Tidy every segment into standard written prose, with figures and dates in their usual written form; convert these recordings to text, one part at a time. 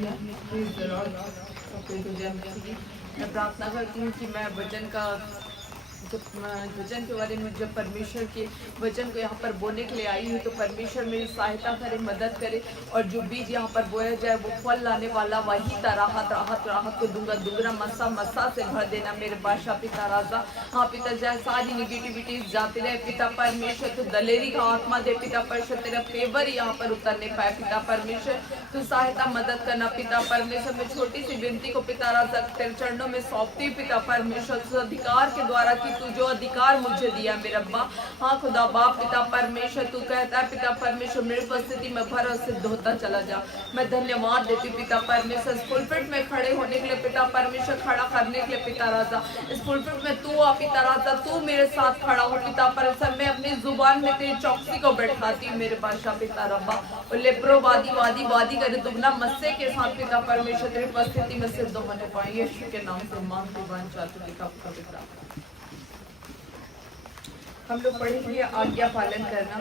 Hallelujah. Praise the Lord. सबको तो जय मसीह। मैं प्रार्थना करती हूँ कि मैं वचन का जब वचन के बारे में जब परमेश्वर के वचन को यहाँ पर बोने के लिए आई हूँ तो परमेश्वर मेरी सहायता करे, मदद करे और जो बीज यहाँ पर बोया जाए वो फल लाने वाला वही राहत राहत राहत को दूंगा, दुगना मस्सा मस्सा से भर देना मेरे बादशाह पिता राजा। हाँ पिता, जय सारी निगेटिविटीज जाते रहे पिता परमेश्वर, तो दलेरी का आत्मा दे पिता परमेश्वर, तेरा फेवर यहाँ पर उतरने पाए पिता परमेश्वर, तो सहायता मदद करना पिता परमेश्वर। मैं छोटी सी विनती को पिता राजा तेरे चरणों में सौंपती हूँ पिता परमेश्वर, उस अधिकार के द्वारा कि तू जो अधिकार मुझे दिया मेरा अब्बा, हाँ खुदा बाप पिता परमेश्वर, तू कहता है पिता परमेश्वर मेरी उपस्थिति में भर और सिद्ध होता चला जा। मैं धन्यवाद देती हूँ पिता परमेश्वर, इस पुलपिट में खड़े होने के लिए पिता परमेश्वर, खड़ा करने के लिए पिता राजा, इस पुलपिट में तू आ पिता राजा, तू मेरे साथ खड़ा हो पिता परमेश्वर। मैं अपनी जुबान में तेरी चौकसी को बैठाती हूँ मेरे बादशाह पिता रब्बा, और लेप्रो वादी वादी वादी करे दुगना मस्से के साथ पिता परमेश्वर तेरी उपस्थिति में सिद्ध होने पाए, यीशु के नाम से मांगती वांछा पिता। हम लोग पढ़ेंगे आज्ञा पालन करना।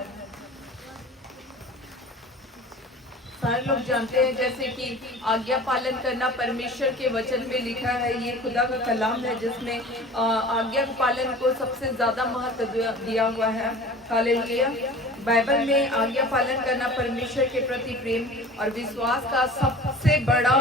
सारे लोग जानते हैं जैसे कि आज्ञा पालन करना परमेश्वर के वचन में लिखा है, ये खुदा का कलाम है जिसमें आज्ञा पालन को सबसे ज्यादा महत्व दिया हुआ है। हालेलुया। बाइबल में आज्ञा पालन करना परमेश्वर के प्रति प्रेम और विश्वास का सबसे बड़ा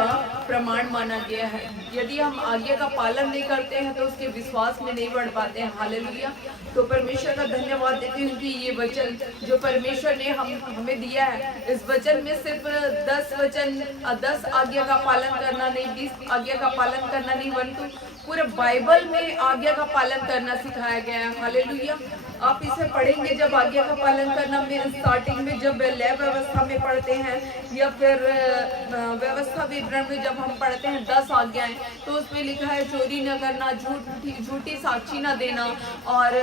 प्रमाण माना गया है। यदि हम आज्ञा का पालन नहीं करते हैं तो उसके विश्वास में नहीं बढ़ पाते हैं। हालेलुया। तो परमेश्वर का धन्यवाद देती हूँ कि ये वचन जो परमेश्वर ने हमें दिया है, इस वचन में सिर्फ 10 आज्ञा का पालन करना नहीं, 20 आज्ञा का पालन करना नहीं, परंतु पूरे बाइबल में आज्ञा का पालन करना सिखाया गया है। हालेलुया। आप इसे पढ़ेंगे जब आज्ञा का पालन करना में स्टार्टिंग में जब लय व्यवस्था में पढ़ते हैं या फिर व्यवस्था विवरण में जब हम पढ़ते हैं 10 आज्ञाएं, तो उसमें लिखा है चोरी न करना, झूठी साक्षी न देना और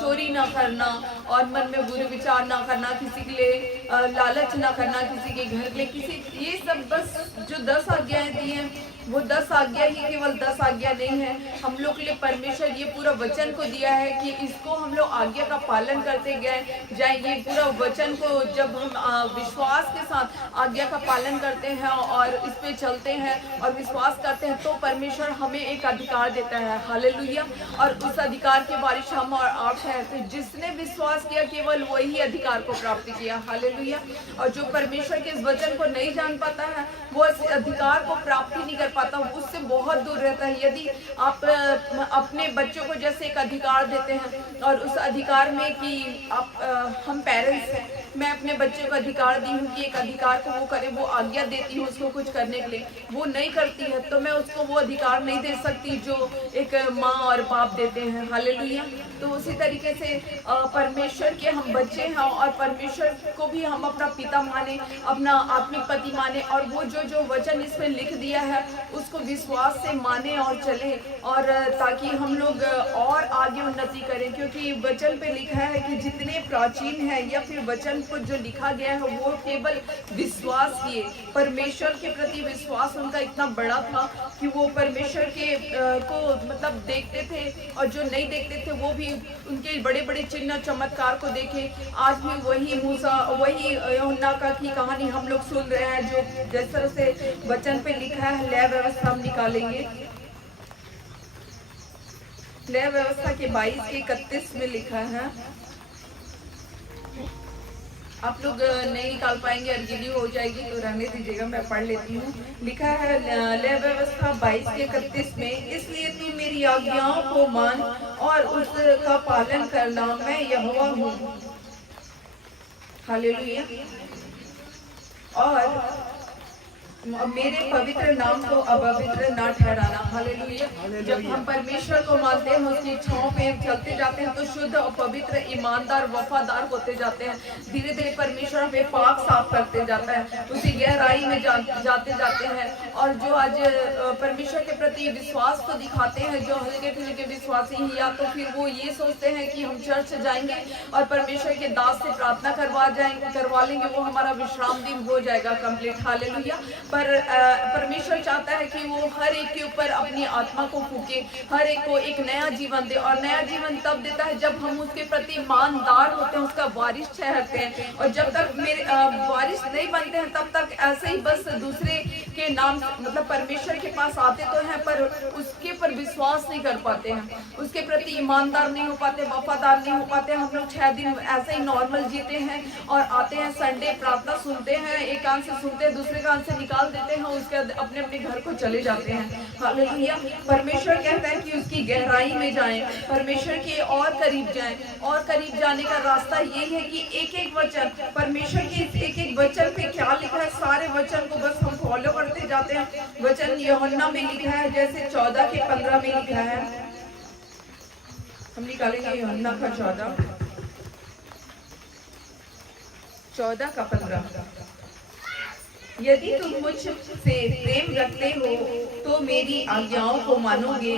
चोरी न करना और मन में बुरे विचार न करना, किसी के लिए लालच न करना, किसी के घर के लिए किसी, ये सब बस जो 10 आज्ञाएं दी हैं वो 10 आज्ञा ही केवल 10 आज्ञा नहीं है। हम लोग के लिए परमेश्वर ये पूरा वचन को दिया है कि इसको हम लोग आज्ञा का पालन करते गए जाए। ये पूरा वचन को जब हम विश्वास के साथ आज्ञा का पालन करते हैं और इस पे चलते हैं और विश्वास करते हैं तो परमेश्वर हमें एक अधिकार देता है। हालेलुया। और उस अधिकार के बारिश हम और आप ठहरते, जिसने विश्वास किया केवल वही अधिकार को प्राप्त किया। हालेलुया। और जो परमेश्वर के इस वचन को नहीं जान पाता है वो इस अधिकार को प्राप्त ही नहीं कर पाता, उससे बहुत दूर रहता है। यदि आप अपने बच्चों को जैसे एक अधिकार देते हैं और उस अधिकार में कि हम पेरेंट्स हैं, मैं अपने बच्चे को अधिकार दी हूँ कि एक अधिकार को वो करे, वो आज्ञा देती हूँ उसको कुछ करने के लिए, वो नहीं करती है तो मैं उसको वो अधिकार नहीं दे सकती जो एक माँ और बाप देते हैं। हालेलुया। तो उसी तरीके से परमेश्वर के हम बच्चे हैं और परमेश्वर को भी हम अपना पिता माने, अपना आत्मिक पति माने और वो जो वचन इसमें लिख दिया है उसको विश्वास से माने और चले, और ताकि हम लोग और आगे उन्नति करें। क्योंकि वचन पे लिखा है कि जितने प्राचीन है या फिर वचन को जो लिखा गया है वो केवल विश्वास किए, परमेश्वर के प्रति विश्वास उनका इतना बड़ा था कि वो परमेश्वर के को मतलब देखते थे और जो नहीं देखते थे वो भी उनके बड़े बड़े चिन्ह चमत्कार को देखे। आज भी वही मूसा, वही यूहन्ना का की कहानी हम लोग सुन रहे हैं जो जिस तरह से वचन पे लिखा है। लय व्यवस्था हम निकालेंगे, लय व्यवस्था के 22 के 31 में लिखा है। आप लोग नहीं निकाल पाएंगे, अर्जिली हो जाएगी तो रहने दीजिएगा, मैं पढ़ लेती हूँ। लिखा है लय व्यवस्था 22 के 31 में, इसलिए तू मेरी आज्ञाओं को मान और उसका पालन करना, मैं यहोवा हूँ। हालेलुया। और मेरे पवित्र नाम को अपवित्र ना ठहराना। हालेलुया। जब हम परमेश्वर को मानते हैं, उसकी इच्छाओं पे चलते जाते हैं तो शुद्ध और पवित्र, ईमानदार, वफादार होते जाते हैं। धीरे धीरे परमेश्वर हमें पाक साफ करते जाता है, उसी गहराई में जाते जाते हैं। और जो आज परमेश्वर के प्रति विश्वास को दिखाते हैं, जो हल्के फुल्के विश्वासी ही, या तो फिर वो ये सोचते हैं कि हम चर्च जाएंगे और परमेश्वर के दास से प्रार्थना करवा लेंगे, वो हमारा विश्राम दिन हो जाएगा कंप्लीट। हालेलुया। पर परमेश्वर चाहता है कि वो हर एक के ऊपर अपनी आत्मा को फूके, हर एक को एक नया जीवन दे, और नया जीवन तब देता है जब हम उसके प्रति ईमानदार होते हैं, उसका वारिस ठहरते हैं। और जब तक मेरे वारिस नहीं बनते हैं तब तक ऐसे ही बस दूसरे के नाम मतलब परमेश्वर के पास आते तो हैं पर उसके पर विश्वास नहीं कर पाते हैं, उसके प्रति ईमानदार नहीं हो पाते, वफादार नहीं हो पाते। हम लोग 6 दिन ऐसे ही नॉर्मल जीते हैं और आते हैं संडे प्रार्थना सुनते हैं, एक कान से सुनते हैं दूसरे कान से निकाल देते हैं, उसके अपने अपने घर को चले जाते हैं। हालेलुया। परमेश्वर कहता है कि उसकी गहराई में जाएं, परमेश्वर के और करीब जाएं। और करीब जाने का रास्ता यही है कि एक एक वचन, परमेश्वर के एक एक वचन पे क्या लिखा है, सारे वचन को बस हम फॉलो करते जाते हैं। वचन यूहन्ना में लिखा है, जैसे 14 के 15 में लिखा है, हम निकालेंगे यूहन्ना का 14 का 15। यदि तुम मुझसे प्रेम रखते हो तो मेरी आज्ञाओं को मानोगे।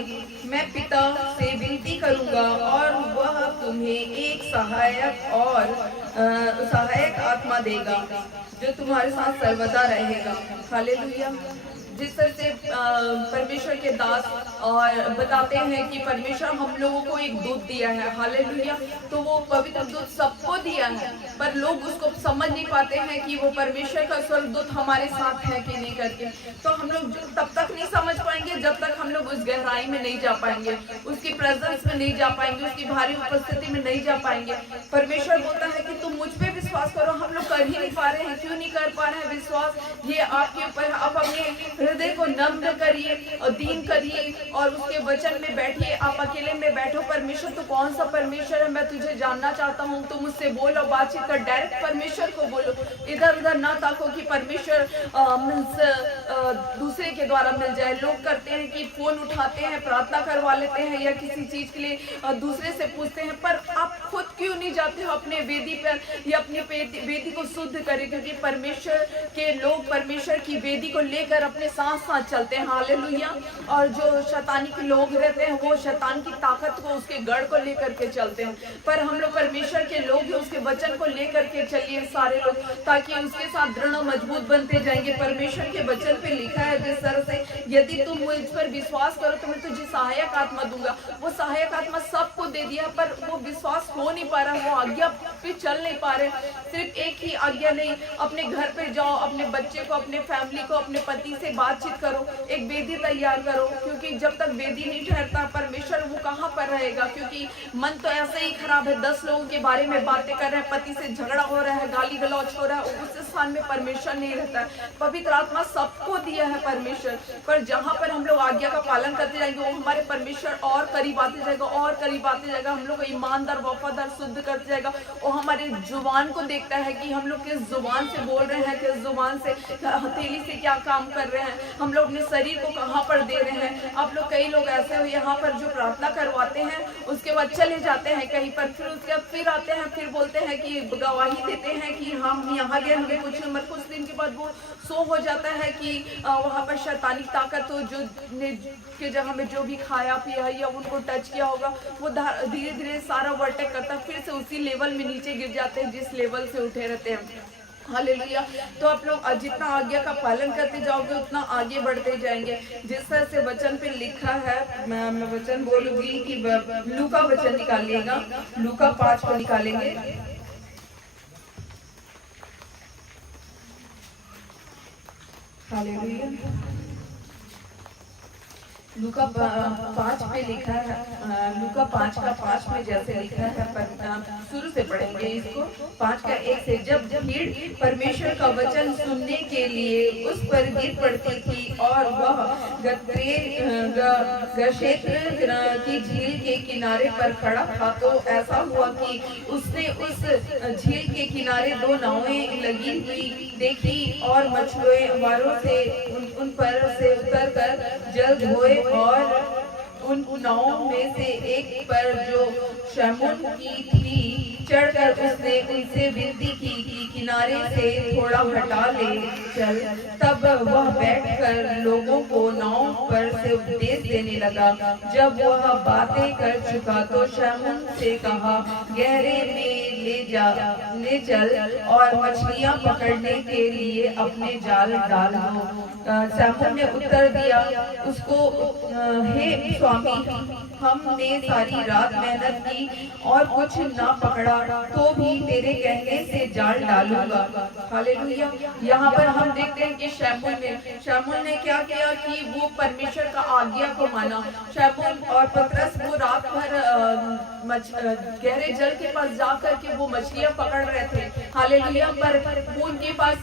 मैं पिता से विनती करूंगा और वह तुम्हें एक सहायक आत्मा देगा जो तुम्हारे साथ सर्वदा रहेगा। हालेलुया। जिस तरह से परमेश्वर के दास और बताते हैं कि परमेश्वर हम लोगों को एक दूत दिया है, हालेलुया। तो वो पवित्र दूत सबको दिया है, पर लोग उसको समझ नहीं पाते हैं कि वो परमेश्वर का स्वर्गदूत हमारे साथ है कि नहीं करके। तो हम लोग तब तक नहीं समझ पाएंगे जब तक हम लोग उस गहराई में नहीं जा पाएंगे, उसकी प्रेजेंस में नहीं जा पाएंगे, उसकी भारी उपस्थिति में नहीं जा पाएंगे। परमेश्वर बोलता है कि तुम मुझ पे विश्वास करो। हम लोग कर ही नहीं पा रहे हैं। क्यों नहीं कर पा रहे हैं विश्वास? ये आपके ऊपर है। आप अपने हृदय को नम्र करिए और दीन करिए और उसके वचन में बैठिए। आप अकेले में बैठो, परमेश्वर तो कौन सा परमेश्वर है, मैं तुझे जानना चाहता हूँ, तुम मुझसे बोलो, बातचीत कर, डायरेक्ट परमेश्वर को बोलो। इधर उधर ना ताको कि परमेश्वर दूसरे के द्वारा मिल जाए। लोग करते हैं कि फोन उठाते हैं, प्रार्थना करवा लेते हैं या किसी चीज के लिए दूसरे से पूछते हैं, पर आप खुद क्यों नहीं जाते हो अपने वेदी पर या अपने वेदी को शुद्ध करें? क्योंकि परमेश्वर के लोग परमेश्वर की वेदी को लेकर अपने साथ साथ चलते हैं, हालेलुया। और जो शैतानी के लोग रहते हैं वो शैतान की ताकत को, उसके गढ़ को लेकर के चलते हैं, पर हम लोग परमेश्वर के लोग हैं, उसके वचन को लेकर के चलिए सारे लोग, ताकि उसके साथ दृढ़ मजबूत बनते जाएंगे। परमेश्वर के वचन पे लिखा है जिस तरह से, यदि तुम मुझ पर विश्वास करो तो मैं तुझे सहायक आत्मा दूंगा। वो सहायक आत्मा सबको दे दिया, पर वो विश्वास हो नहीं पा रहा, वो आज्ञा पे चल नहीं पा रहे। सिर्फ एक ही आज्ञा नहीं, अपने घर पे जाओ, अपने बच्चे को, अपने फैमिली को, अपने पति से बातचीत करो, एक वेदी तैयार करो, क्योंकि जब तक वेदी नहीं ठहरता परमेश्वर वो कहाँ पर रहेगा? क्योंकि मन तो ऐसे ही खराब है, 10 लोगों के बारे में बातें कर रहे हैं, पति से झगड़ा हो रहा है, गाली गलौज हो रहा है, उस स्थान में परमेश्वर नहीं रहता है। पवित्र आत्मा सबको दिया है परमेश्वर, पर जहाँ पर हम लोग आज्ञा का पालन करते जाएंगे वो हमारे परमेश्वर और करीब आते जाएगा, और करीब आते जाएगा। हम लोग ईमानदार, वफादार, शुद्ध करते जाएगा। वो हमारे जुबान को देखता है कि हम लोग किस जुबान से बोल रहे हैं, किस जुबान से, हथेली से क्या काम कर रहे हैं, हम लोग अपने शरीर को कहाँ पर दे रहे हैं। आप लोग, कई लोग ऐसे हो यहाँ पर जो प्रार्थना करवाते हैं उसके बाद चले जाते हैं कहीं पर, फिर उसके बाद फिर आते हैं, फिर बोलते हैं कि गवाही देते हैं कि हम यहाँ गए, हमें कुछ नंबर, कुछ दिन के बाद वो सो हो जाता है कि वहाँ पर शैतानी ताकत हो जो के जगह में जो भी खाया पिया या उनको टच किया होगा वो धीरे धीरे सारा ओवरटेक करता है, फिर से उसी लेवल में नीचे गिर जाते हैं जिस लेवल से उठे रहते हैं। हालेलुया। तो आप लोग जितना आज्ञा का पालन करते जाओगे उतना आगे बढ़ते जाएंगे। जिस तरह से वचन पे लिखा है, मैं वचन बोलूंगी कि लूका वचन निकालिएगा, लूका 5 को निकालेंगे। हालेलुया। लूका 5 पे लिखा है, लूका 5 का 5 में जैसे लिखा है, शुरू से पढ़ेंगे इसको। 5 का 1 से, जब भीड़ परमेश्वर का वचन सुनने के लिए उस पर गिर पड़ती थी और वह गशेत्र की झील के किनारे पर खड़ा था, तो ऐसा हुआ कि उसने उस झील के किनारे 2 नावें लगी हुई देखी और मछुआरों से उन पर से उतर कर जल धोए, और उन नावों में से एक पर जो शमून की थी चढ़कर उसने उनसे विनती की कि किनारे से थोड़ा हटा ले चल। तब वह बैठकर लोगों को नाव पर से उपदेश देने लगा। जब वह बातें कर चुका तो शमून से कहा, गहरे में ले चल और मछलियां पकड़ने के लिए अपने जाल डाल दो। सैमुअल ने उत्तर दिया उसको, हे स्वामी, हमने सारी रात मेहनत की और कुछ ना पकड़ा, तो भी तेरे कहने से जाल डालूंगा। हालेलुया। यहाँ पर हम देखते हैं कि शमूएल ने क्या किया कि वो परमेश्वर का आज्ञा को माना। शमूएल और पतरस वो रात भर गहरे जल के पास जाकर के वो मछलियां पकड़ रहे थे। हालेलुया। पर उनके पास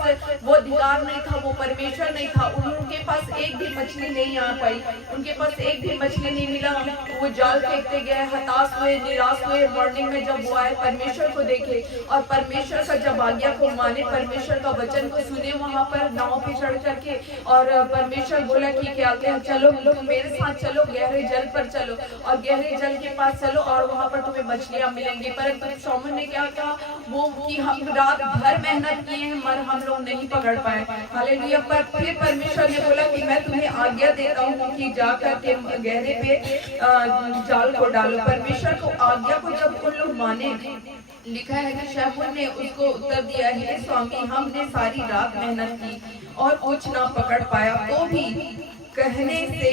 वो अधिकार नहीं था, वो परमेश्वर नहीं था, उनके पास एक भी मछली नहीं आ पाई, उनके पास एक भी मछली नहीं मिला। वो जाल फेंकते गए, हताश हुए, निराश हुए। मॉर्निंग में जब वो आए, परमेश्वर को देखे और परमेश्वर का जब आज्ञा को माने, परमेश्वर का वचन को सुने, वहां पर नाव पे चढ़ करके, और परमेश्वर बोला कि क्या चलो मेरे साथ चलो, गहरे जल पर चलो और गहरे जल के पास चलो और वहां पर तुम्हें मछलियां मिलेंगी। परंतु शमूएल ने क्या कहा, वो कि हम रात भर मेहनत किए हैं मगर हम लोग नहीं पकड़ पाए। हालेलुया। पर फिर परमेश्वर ने बोला कि मैं तुम्हें आज्ञा देता हूँ कि जाकर के गहरे पे जाल को डालो। परमेश्वर को आज्ञा को जब उन लोग माने, लिखा है कि शमूएल ने उसको उत्तर दिया, हे स्वामी, हमने सारी रात मेहनत की और कुछ ना पकड़ पाया, तो भी कहने से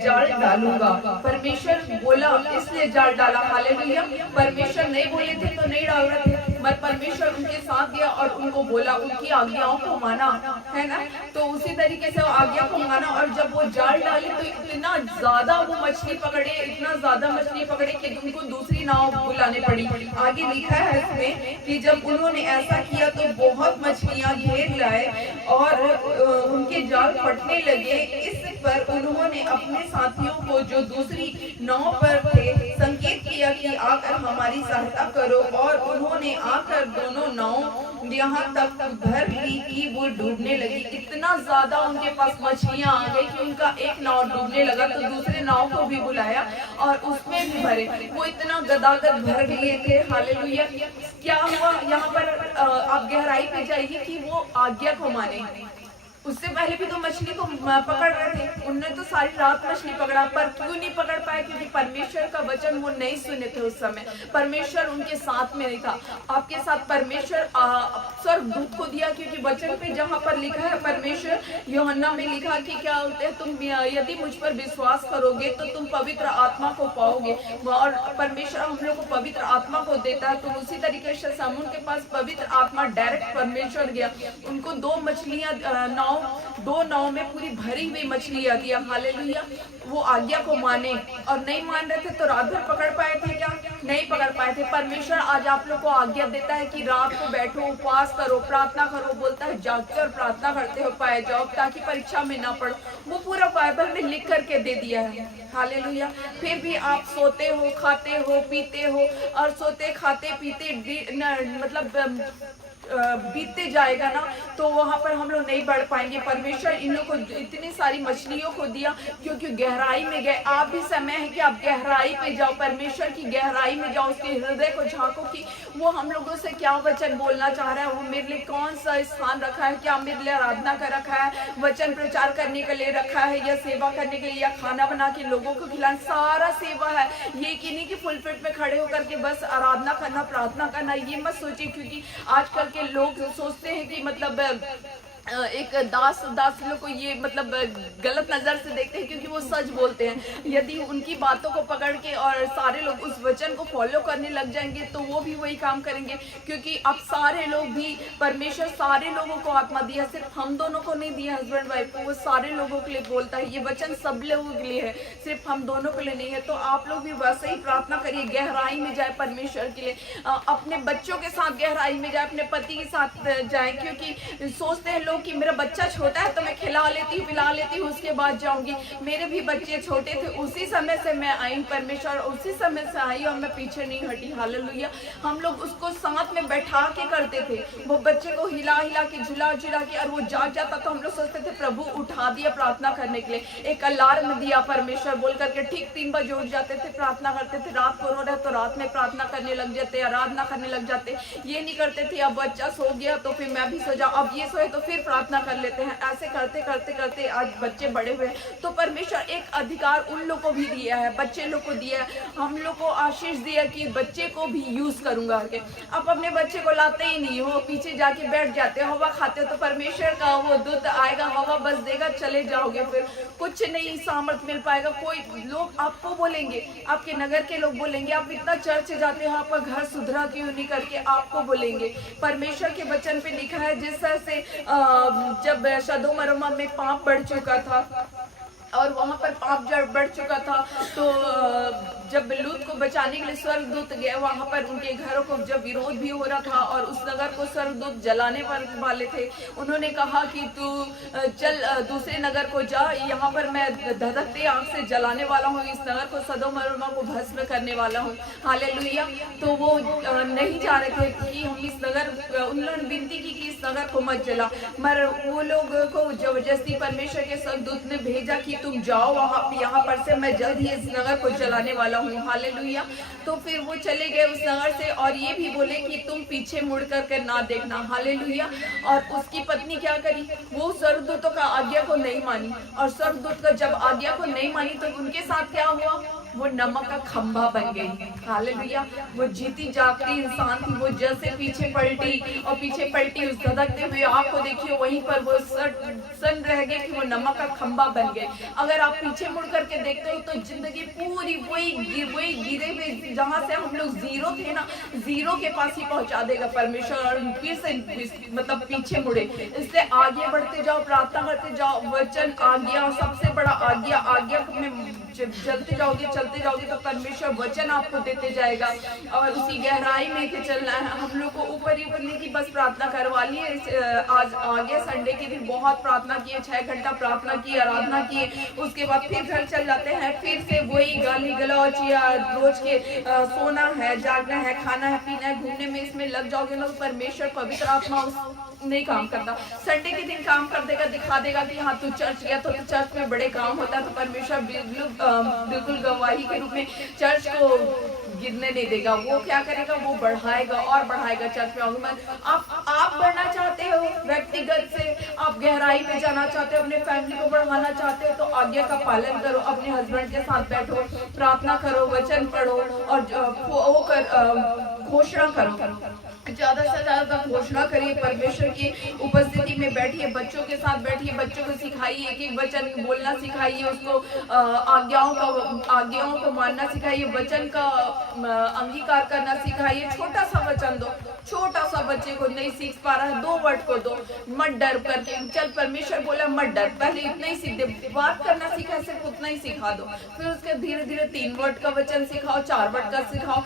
जाल डालूंगा। परमेश्वर बोला इसलिए जाल डाला। हालेलुया। परमेश्वर नहीं बोले थे तो नहीं डाल रहे थे, मगर परमेश्वर उनके साथ दिया और उनको बोला, उनकी आज्ञाओं को माना, है ना। तो उसी तरीके से आज्ञा को माना और जब वो जाल डाले तो इतना ज्यादा वो मछली पकड़े, इतना ज्यादा मछली पकड़े कि उनको दूसरी नाव बुलाने पड़ी। आगे लिखा है इसमें कि जब उन्होंने ऐसा किया तो बहुत मछलियां घेर लाए और उनके जाल फटने लगे। इस पर उन्होंने अपने साथियों को जो दूसरी नाव पर थे संकेत किया कि आकर हमारी सहायता करो, और उन्होंने आकर दोनों नाव यहाँ तक भर ली कि वो डूबने लगी। इतना ज्यादा उनके पास मछलियां आ गई कि उनका एक नाव डूबने लगा, तो दूसरे नाव को भी बुलाया और उसमें भी भरे। वो इतना गदागद भर लिए थे। हालेलुया। क्या हुआ यहाँ पर, आप गहराई पे जाइए कि वो आज्ञा को माने। उससे पहले भी तो मछली को पकड़ रहे थे, उनने तो सारी रात मछली पकड़ा, पर क्यों नहीं पकड़ पाए? क्योंकि परमेश्वर का वचन वो नहीं सुने थे। उस समय परमेश्वर उनके साथ में नहीं था। आपके साथ परमेश्वर स्वर्गदूत को दिया, क्योंकि वचन पे जहाँ पर लिखा है, परमेश्वर यूहन्ना में लिखा कि क्या होते हैं, तुम यदि मुझ पर विश्वास करोगे तो तुम पवित्र आत्मा को पाओगे, और परमेश्वर हम लोग को पवित्र आत्मा को देता है। तो उसी तरीके से शमूएल के पास पवित्र आत्मा डायरेक्ट परमेश्वर गया, उनको दो नाव में पूरी भरी हुई मछलियां दिया। हालेलुया। वो आज्ञा को माने और नहीं मान रहे थे तो रात भर पकड़ पाए थे क्या? नहीं पकड़ पाए थे। परमेश्वर आज आप लोग को आज्ञा देता है कि रात को बैठो, उपवास करो, प्रार्थना करो। बोलता है जागकर प्रार्थना करते हो पाए जाओ, ताकि परीक्षा में ना पड़ो। वो पूरा बाइबल में लिख करके दे दिया है। हालेलुया। फिर भी आप सोते हो, खाते हो, पीते हो, और सोते खाते पीते मतलब बीतते जाएगा ना, तो वहां पर हम लोग नहीं बढ़ पाएंगे। परमेश्वर इन लोग को इतनी सारी मछलियों को दिया क्योंकि गहराई में गए। आप भी समय है कि आप गहराई पे जाओ, परमेश्वर की गहराई में जाओ, उसके हृदय को झांको कि वो हम लोगों से क्या वचन बोलना चाह रहा है, वो मेरे लिए कौन सा स्थान रखा है, क्या मेरे लिए आराधना का रखा है, वचन प्रचार करने के लिए रखा है, या सेवा करने के लिए, या खाना बना के लोगों को खिलाना। सारा सेवा है। ये कि नहीं कि पुलपिट में खड़े होकर के बस आराधना करना, प्रार्थना करना, ये मत सोचिए। क्योंकि आजकल के लोग सोचते हैं कि मतलब एक दास लोग को ये मतलब गलत नजर से देखते हैं, क्योंकि वो सच बोलते हैं। यदि उनकी बातों को पकड़ के और सारे लोग उस वचन को फॉलो करने लग जाएंगे तो वो भी वही काम करेंगे। क्योंकि अब सारे लोग भी, परमेश्वर सारे लोगों को आत्मा दिया, सिर्फ हम दोनों को नहीं दिया, हस्बैंड वाइफ को। वो सारे लोगों के लिए बोलता है। ये वचन सब लोगों के लिए है, सिर्फ हम दोनों के लिए नहीं है। तो आप लोग भी वैसे ही प्रार्थना करिए, गहराई में जाए परमेश्वर के लिए। अपने बच्चों के साथ गहराई में जाए, अपने पति के साथ जाए। क्योंकि सोचते हैं लोग कि मेरा बच्चा छोटा है तो मैं खिला लेती हूँ, पिला लेती हूँ, उसके बाद जाऊंगी। मेरे भी बच्चे छोटे थे, उसी समय से मैं आई परमेश्वर, उसी समय से आई और मैं पीछे नहीं हटी। हालेलुया। हम लोग उसको साथ में बैठा के करते थे, वो बच्चे को हिला हिला के, झुला झुला के, और वो जाग जाता तो हम लोग सोचते थे प्रभु उठा दिया प्रार्थना करने के लिए। एक अलार्म दिया परमेश्वर बोल करके, ठीक 3 बजे उठ जाते थे, प्रार्थना करते थे। रात को रो रहे तो रात में प्रार्थना करने लग जाते, आराधना करने लग जाते। ये नहीं करते थे अब बच्चा सो गया तो फिर मैं भी सो जाऊं, अब ये सोए तो फिर प्रार्थना कर लेते हैं। ऐसे करते करते करते आज बच्चे बड़े हुए, तो परमेश्वर एक अधिकार उन लोग को भी दिया है, बच्चे लोग को दिया है, हम लोग को आशीष दिया कि बच्चे को भी यूज करूंगा के। आप अपने बच्चे को लाते ही नहीं हो, पीछे जाके बैठ जाते हो, हवा खाते हो, तो परमेश्वर का वो दूत आएगा, हवा बस देगा, चले जाओगे, फिर कुछ नहीं सामर्थ्य मिल पाएगा। कोई लोग आपको बोलेंगे, आपके नगर के लोग बोलेंगे आप इतना चर्च जाते हो, आपका घर सुधरा क्यों नहीं करके आपको बोलेंगे। परमेश्वर के वचन पे लिखा है जिस तरह से जब सदोम और अमोरा में पाप बढ़ चुका था और वहां पर पाप जड़ बढ़ चुका था, तो जब लूत को बचाने के लिए स्वर्गदूत गए, वहां पर उनके घरों को जब विरोध भी हो रहा था और उस नगर को स्वर्गदूत जलाने वाले थे, उन्होंने कहा कि तू चल दूसरे नगर को जा, यहाँ पर मैं धधकते आग से जलाने वाला हूँ, इस नगर को सदोम और अमोरा को भस्म करने वाला हूँ। हालेलुया। तो वो नहीं जा रहे थे कि हम इस नगर, उन्होंने विनती की कि इस नगर को मत जला, मगर वो लोग को जबरदस्ती परमेश्वर के स्वर्गदूत ने भेजा कि तुम जाओ वहां, यहाँ पर से मैं जल्द ही इस नगर को जलाने वाला हूँ। हालेलुया। तो फिर वो चले गए उस नगर से और ये भी बोले कि तुम पीछे मुड़ कर ना देखना। हालेलुया। और उसकी पत्नी क्या करी, वो स्वर्गदूतों का आज्ञा को नहीं मानी, और स्वर्गदूत का जब आज्ञा को नहीं मानी तो उनके साथ क्या हुआ, वो नमक का खंभा बन गई। हालेलुया। वो जीती जागती इंसान थी, वो जैसे पीछे पलटी और पीछे पलटी, उस धधकते हुए आग को देखिए, वहीं पर वो सन रह गए कि वो नमक का खंभा बन गए। अगर आप पीछे मुड़ करके देखते हो तो जिंदगी पूरी वही गिरे हुए, जहां से हम लोग जीरो थे ना, जीरो के पास ही पहुंचा देगा परमेश्वर, और फिर से मतलब पीछे मुड़े। इसलिए आगे बढ़ते जाओ, प्रार्थना करते जाओ, वचन आज्ञा सबसे बड़ा आज्ञा में चलते जाओगे तो परमेश्वर वचन आपको देते जाएगा, और उसी गहराई में के चलना है। हम लोग को ऊपर ही उठने की बस प्रार्थना करवा ली है। आज आगे संडे के दिन बहुत प्रार्थना किए, 6 घंटा प्रार्थना की, आराधना की, उसके बाद फिर घर चल जाते हैं, फिर से वही गाली गलौज या रोज के सोना है, जागना है, खाना है, पीना है, घूमने में इसमें लग जाओगे ना, परमेश्वर पवित्र आत्मा नहीं काम करता। संडे के दिन काम कर देगा, दिखा देगा कि हाँ तू चर्च गया तो चर्च में बड़े काम होता है, तो परमेश्वर बिल्कुल गवाही के रूप में चर्च को गिरने नहीं देगा। वो क्या करेगा, वो बढ़ाएगा और बढ़ाएगा चर्च में। आप बढ़ना चाहते हो व्यक्तिगत से, आप गहराई में जाना चाहते हो, अपने फैमिली को बढ़ाना चाहते हो, तो आज्ञा का पालन करो, अपने हस्बैंड के साथ बैठो, प्रार्थना करो, वचन पढ़ो और घोषणा करो, ज्यादा से ज्यादा घोषणा करिए, परमेश्वर की उपस्थिति में बैठिए, बच्चों के साथ बैठिए, बच्चों को सिखाइए, एक वचन बोलना सिखाइए, उसको आज्ञाओं को मानना सिखाइए, वचन का अंगीकार करना सिखाइए। छोटा सा वचन दो, छोटा सा बच्चे को नहीं सीख पा रहा है, 2 वर्ड को दो, मत डर करके, चल परमेश्वर बोला मत डर, पहले इतना ही सीख दे, बात करना सीखा सिर्फ उतना ही सिखा दो, फिर उसके धीरे धीरे 3 वर्ड का वचन सिखाओ, 4 वर्ड का सिखाओ,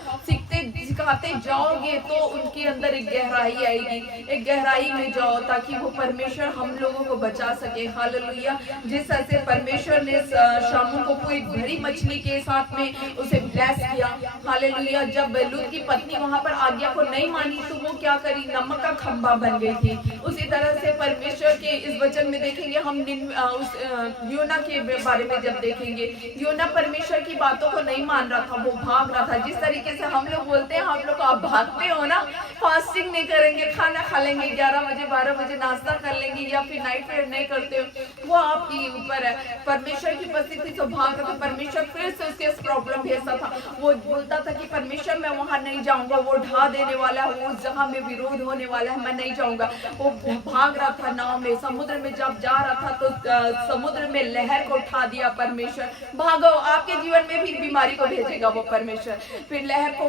सिखाते जाओगे तो उनके अंदर एक गहराई आएगी, एक गहराई में जाओ ताकि वो परमेश्वर हम लोगों को बचा सके। हालेलुया। जिस तरह से परमेश्वर ने शामू को पूरी बड़ी मछली के साथ में उसे ब्लेस किया। हालेलुया। जब लूत की पत्नी वहां पर आज्ञा को नहीं मानी तो वो क्या करी, नमक का खंभा बन गई थी। उसी तरह से परमेश्वर के इस वचन में देखेंगे हम उस योना के बारे में जब देखेंगे, योना परमेश्वर की बातों को नहीं मान रहा था, वो भाग रहा था। जिस तरीके से हम लोग बोलते हैं, हम लोग आप भागते हो ना, फास्टिंग नहीं करेंगे, खाना खा लेंगे 11 बजे 12 बजे, नाश्ता कर लेंगे या फिर नाइट प्रेयर नहीं करते हो, वो आपके ऊपर है। परमेश्वर की उपस्थिति से भाग रहा था, परमेश्वर फिर से उसके प्रॉब्लम भेजता था। वो बोलता था कि परमेश्वर मैं वहां नहीं जाऊंगा, वो ढा देने वाला है, उस जगह में विरोध होने वाला है, मैं नहीं जाऊंगा। वो भाग रहा था नाव में, समुद्र में जब जा रहा था तो समुद्र में लहर को उठा दिया परमेश्वर। भागो, आपके जीवन में भी बीमारी को भेजेगा वो परमेश्वर। फिर लहर को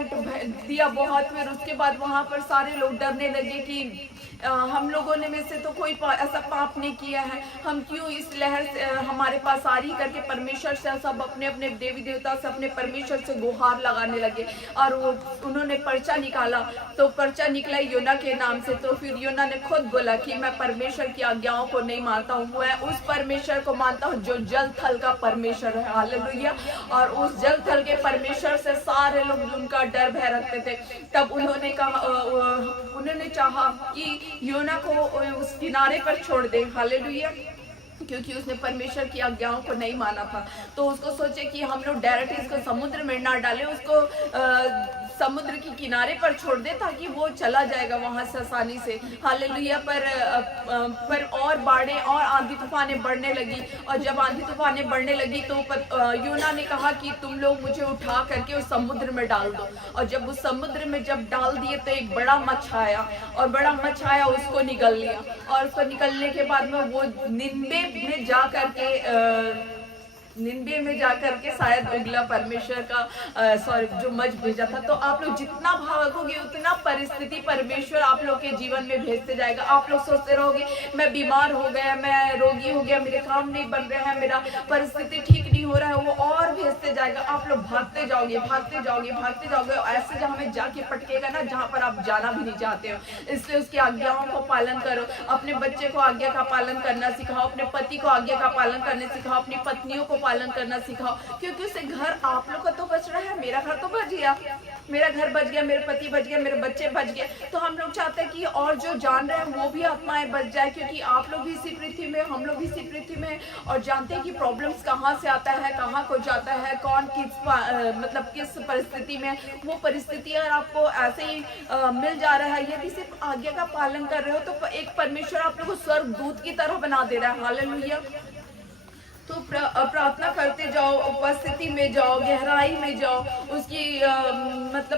दिया बहुत, फिर उसके बाद वहां पर सारे लोग डरने लगे कि हम लोगों ने में से तो कोई ऐसा पाप नहीं किया है, हम क्यों इस लहर से हमारे पास आ रही करके परमेश्वर से सब अपने अपने देवी देवता से अपने परमेश्वर से गुहार लगाने लगे। और वो उन्होंने पर्चा निकाला, तो पर्चा निकला योना के नाम से। तो फिर योना ने खुद बोला कि मैं परमेश्वर की आज्ञाओं को नहीं मानता हूँ, मैं उस परमेश्वर को मानता हूँ जो जल थल का परमेश्वर है। हालेलुया। और उस जल थल के परमेश्वर से सारे लोग उनका डर भय रखते थे। तब उन्होंने चाहा कि योना को उस किनारे पर छोड़ दे। हालेलुया। क्योंकि उसने परमेश्वर की आज्ञाओं को नहीं माना था। तो उसको सोचे कि हम लोग डायरेक्ट इसको समुद्र में ना डालें, उसको समुद्र के किनारे पर छोड़ दे ताकि वो चला जाएगा वहां से आसानी से। हालेलुया। पर और बाढ़ें और आंधी तूफानें बढ़ने लगी, और जब आंधी तूफानें बढ़ने लगी तो यूना ने कहा कि तुम लोग मुझे उठा करके उस समुद्र में डाल दो। और जब उस समुद्र में जब डाल दिए तो एक बड़ा मच्छ आया, और बड़ा मच्छ आया उसको निगल लिया, और उसको निकलने के बाद में वो निन्बे में जाकर के शायद उगला परमेश्वर का जो मज भेजा था। तो आप लोग जितना भागोगे उतना परिस्थिति परमेश्वर आप लोग के जीवन में भेजते जाएगा। आप लोग सोचते रहोगे मैं बीमार हो गया, मैं रोगी हो गया, मेरे काम नहीं बन रहे हैं, मेरा परिस्थिति ठीक नहीं हो रहा है, वो और भेजते जाएगा। आप लोग भागते जाओगे, भागते जाओगे, भागते जाओगे, ऐसे जहाँ में जाके पटकेगा ना जहाँ पर आप जाना भी नहीं चाहते हो। इसलिए उसकी आज्ञाओं को पालन करो। अपने बच्चे को आज्ञा का पालन करना सिखाओ, अपने पति को आज्ञा का पालन करने सिखाओ, अपनी पत्नियों को पालन करना सिखाओ, क्योंकि उससे घर आप लोग का तो बच रहा है। मेरा घर तो बच गया, मेरा घर बच गया, मेरे पति बच गया, मेरे बच्चे बच गए। तो हम लोग चाहते हैं कि और जो जान रहे हैं वो भी आत्माएं बच जाए, क्योंकि आप लोग भी इसी पृथ्वी में, हम लोग भी इसी पृथ्वी में, और जानते हैं कि प्रॉब्लम्स कहाँ से आता है, कहाँ को जाता है, कौन किस परिस्थिति में। वो परिस्थिति अगर आपको ऐसे ही मिल जा रहा है, यदि सिर्फ आज्ञा का पालन कर रहे हो तो एक परमेश्वर आप लोग को स्वर्गदूत की तरह बना दे रहा है। हालेलुया। तो प्रार्थना करते जाओ, उपस्थिति में जाओ, गहराई में जाओ, उसकी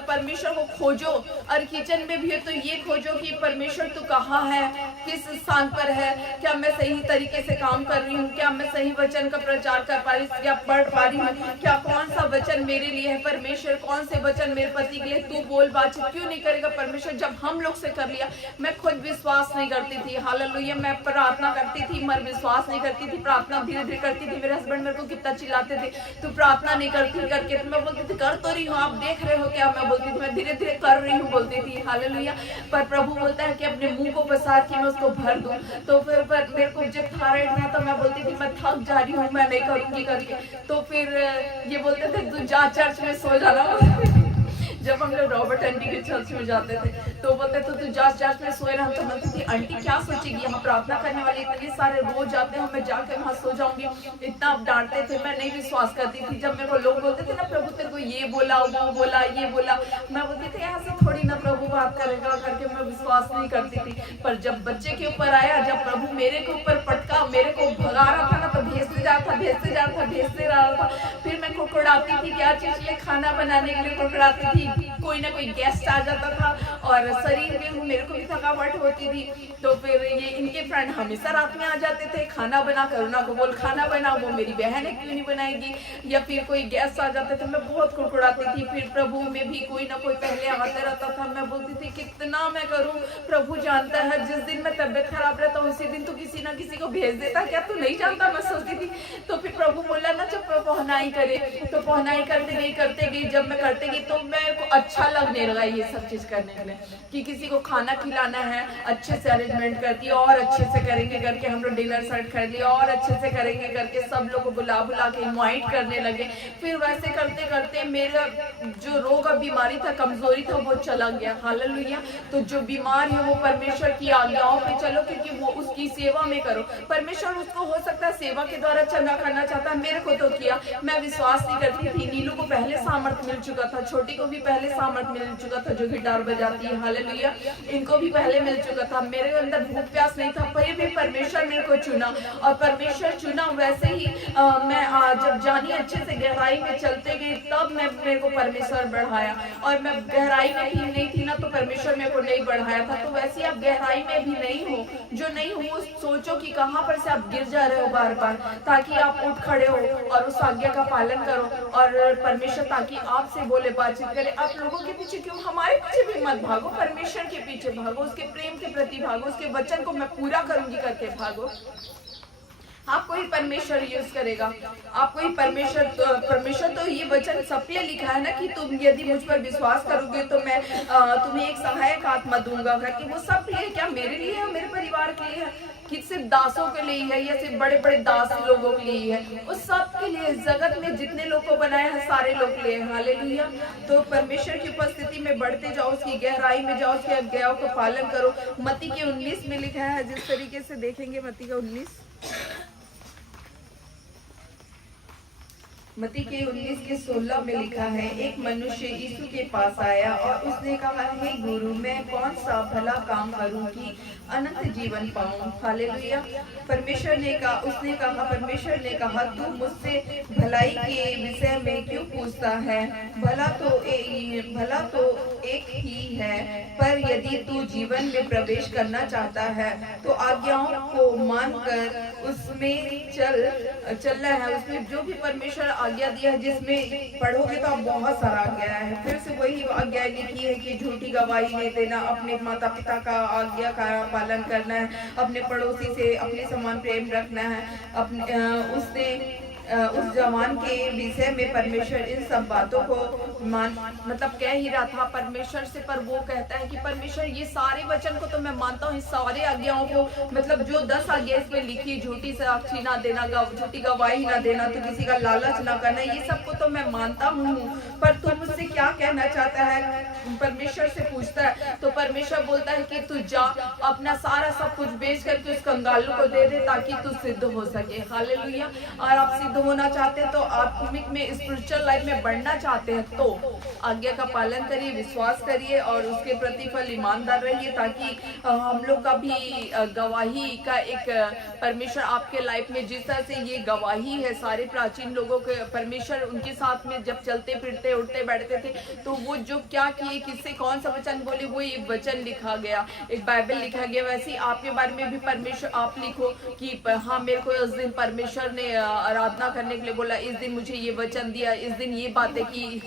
परमेश्वर को खोजो। और किचन में भी है तो ये खोजो कि परमेश्वर तू कहाँ है, किस स्थान पर है, क्या मैं सही तरीके से काम कर रही हूँ, क्या मैं सही वचन का प्रचार कर पा रही हूँ, क्या पढ़ पा रही हूँ, क्या कौन सा वचन मेरे लिए है परमेश्वर, कौन से वचन मेरे पति के लिए। तू बोल बातचीत क्यों नहीं करेगा परमेश्वर? जब हम लोग से कर लिया। मैं खुद विश्वास नहीं करती थी, हालेलुया, मैं प्रार्थना करती थी मगर विश्वास नहीं करती थी। प्रार्थना धीरे धीरे करती थी। मेरे हस्बैंड मेरे को कितना चिल्लाते थे, तू प्रार्थना नहीं करती करके। तो मैं बोलती थी कर तो रही हूँ, आप देख रहे हो क्या। मैं बोलती थी मैं धीरे धीरे कर रही हूँ बोलती थी। हालेलुया। पर प्रभु बोलता है कि अपने मुंह को पसार के मैं उसको भर दूं। तो फिर मेरे को जब थायराइड था तो मैं बोलती थी मैं थक जा रही हूँ, मैं नहीं करूंगी करके। तो फिर ये बोलते थे तू जा चर्च में सो जाना। जब हम लोग रॉबर्ट आंटी के चर्च में जाते थे तो बोलते तो तू जा चर्च में सोए रहा। तो बोलती थी आंटी क्या सोचेगी, यहाँ प्रार्थना करने वाले इतने सारे रोज जाते हैं, मैं जाकर वहाँ सो जाऊंगी। इतना डांटते थे, मैं नहीं विश्वास करती थी। जब मेरे को लोग बोलते थे ना प्रभु तेरे को ये बोला, वो बोला, ये बोला, मैं बोलती थी यहाँ से थोड़ी ना प्रभु बात करेगा करके मैं विश्वास नहीं करती थी। पर जब बच्चे के ऊपर आया, जब प्रभु मेरे के ऊपर पटका, मेरे को भगा रहा था ना, तो भेजते जा रहा था, भेजते जा रहा था, भेजते रहा था। फिर मैं कुड़कुड़ाती थी, क्या चीज लिए खाना बनाने के लिए कुड़कुड़ाती थी। कोई ना कोई गेस्ट आ जाता था और शरीर में मेरे को भी थकावट होती थी। तो फिर ये इनके फ्रेंड हमेशा रात में आ जाते थे, खाना बना कर उन्हें को बोल खाना बना, वो मेरी बहन है क्यों नहीं बनाएगी। या फिर कोई गेस्ट आ जाते थे, मैं बहुत कुड़कुड़ाती थी। फिर प्रभु में भी कोई ना कोई पहले आते रहता था। मैं बोलती थी कितना मैं करूं, प्रभु जानता है। जिस दिन मैं तबियत खराब रहता उसी दिन तो किसी ना किसी को भेज देता, क्या तू नहीं जानता, मैं सोचती थी। तो फिर प्रभु बोला ना जब पहुनाई करे, तो पहुनाई करते गई। जब मैं करते गई तो मेरे को अच्छा लगने लगा ये सब चीज करने के लिए, कि किसी को खाना खिलाना है अच्छे से अरेंजमेंट करती और अच्छे से करेंगे करके हम लोग डिनर सेट कर लिया और अच्छे से करेंगे करके सब लोग को बुला के इनवाइट करने लगे। फिर वैसे करते करते मेरा जो रोग और बीमारी था, कमजोरी था, वो चला गया। हालेलुया। तो जो बीमार है वो परमेश्वर की आज्ञाओं पे चलो, क्योंकि वो उसकी सेवा में करो। परमेश्वर उसको हो सकता है सेवा के द्वारा चंगा करना चाहता है, मेरे को तो किया। मैं विश्वास नहीं करती थी। नीलू को पहले सामर्थ मिल चुका था, छोटी को भी पहले सामर्थ मिल चुका था जो गिटार बजाती है। हालेलुया। इनको भी पहले मिल चुका था। मेरे अंदर भूख प्यास नहीं था, फिर भी परमेश्वर मेरे को चुना, और परमेश्वर चुना वैसे ही मैं जब जानी अच्छे से गहराई में चलते गई, तब मेरे को परमेश्वर बढ़ाया। और मैं गहराई में भी नहीं थी ना, तो परमेश्वर मेरे को नहीं बढ़ाया था। तो वैसे आप गहराई में भी नहीं हो, जो नहीं हो सोचो कि कहाँ पर से आप गिर जा रहे हो बार बार, ताकि आप उठ खड़े हो और उस आज्ञा का पालन करो। और परमेश्वर ताकि आपसे बोले, बातचीत करे। आप लोगों के पीछे क्यों, हमारे पीछे भी मत भागो, परमेश्वर के पीछे भागो, उसके प्रेम के प्रति भागो, उसके वचन को मैं पूरा करूंगी करके भागो। आपको ही परमेश्वर यूज करेगा, आपको ही परमेश्वर तो ये वचन सबके लिखा है ना कि तुम यदि मुझ पर विश्वास करोगे तो मैं तुम्हें एक सहायक आत्मा दूंगा करके। वो सब लिए क्या मेरे लिए है, मेरे परिवार के लिए है, कि सिर्फ दासों के लिए है या सिर्फ बड़े बड़े दास लोगों के लिए है? उस सब के लिए, जगत में जितने लोग को बनाया है सारे लोग के लिए। हालेलुया। तो परमेश्वर की उपस्थिति में बढ़ते जाओ, उसकी गहराई में जाओ, उसकी आज्ञाओं को पालन करो। मत्ती के 19 में लिखा है, जिस तरीके से देखेंगे मत्ती का 19 मत्ती के 19 के 16 में लिखा है, एक मनुष्य यीशु के पास आया और उसने कहा, हे गुरु, मैं कौन सा भला काम करूं कि अनंत जीवन पाऊं? हालेलुया। परमेश्वर ने कहा, तू मुझसे भलाई के विषय में क्यों पूछता है? भला तो एक ही है, पर यदि तू जीवन में प्रवेश करना चाहता है तो आज्ञाओं को मानकर उसमें चलना है। उसमें जो भी परमेश्वर आज्ञा दिया है, जिसमें पढ़ोगे तो आप बहुत सारा आज्ञा है। फिर से वही आज्ञा लिखी है कि झूठी गवाही नहीं देना, अपने माता पिता का आज्ञा का पालन करना है, अपने पड़ोसी से अपने समान प्रेम रखना है, उस जवान के विषय में परमेश्वर इन सब बातों को मतलब कह ही रहा था परमेश्वर से। पर वो कहता है कि परमेश्वर, ये सारे वचन को तो मैं मानता हूँ, इस सारे आज्ञाओं को, मतलब जो 10 आज्ञा इसमें लिखी, झूठी साक्षी ना देना, झूठी गवाही ना देना, तो किसी का लालच ना करना, ये सब को तो मैं मानता हूँ, पर तू मुझसे क्या कहना चाहता है? परमेश्वर से पूछता है। तो परमेश्वर बोलता है कि तू जा, अपना सारा सब कुछ बेच करके उस कंगाल को दे दे, ताकि तू सिद्ध हो सके। हालेलुया। और आप सिद्ध होना चाहते हैं, तो आत्मिक में, स्पिरिचुअल लाइफ में बढ़ना चाहते हैं, तो आज्ञा का पालन करिए, विश्वास करिए और उसके प्रतिफल ईमानदार रहिए, ताकि हम लोग का भी गवाही का एक परमेश्वर आपके लाइफ में, जिस तरह से ये गवाही है सारे प्राचीन लोगों के, परमेश्वर उनके साथ में जब चलते फिरते उठते बैठते थे, तो वो जो क्या किए, किससे कौन सा वचन बोले, वो एक वचन लिखा गया, एक बाइबल लिखा गया। वैसे ही आपके बारे में भी परमेश्वर आप लिखो कि हाँ, मेरे को उस दिन परमेश्वर ने आराधना करने के लिए बोला, इस दिन मुझे ये वचन दिया, इस दिन ये बातें की।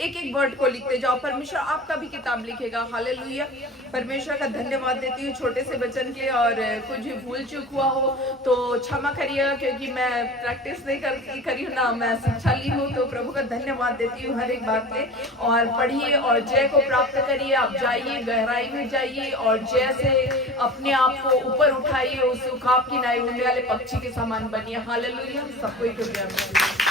एक एक वर्ड को लिखते जाओ, परमेश्वर आपका भी किताब लिखेगा। हालेलुया। परमेश्वर का धन्यवाद देती हूँ छोटे से बच्चन के, और कुछ भी भूल चूक हुआ हो तो क्षमा करिएगा, क्योंकि मैं प्रैक्टिस नहीं करी हूँ ना, मैं शिक्षा ली हूँ। तो प्रभु का धन्यवाद देती हूँ हर एक बात पे। और पढ़िए और जय को प्राप्त करिए। आप जाइए, गहराई में जाइए और जय से अपने आप को ऊपर उठाइए, उस सुखाप की नाई उड़ने वाले पक्षी के समान बनिए। हालेलुया। सबको एक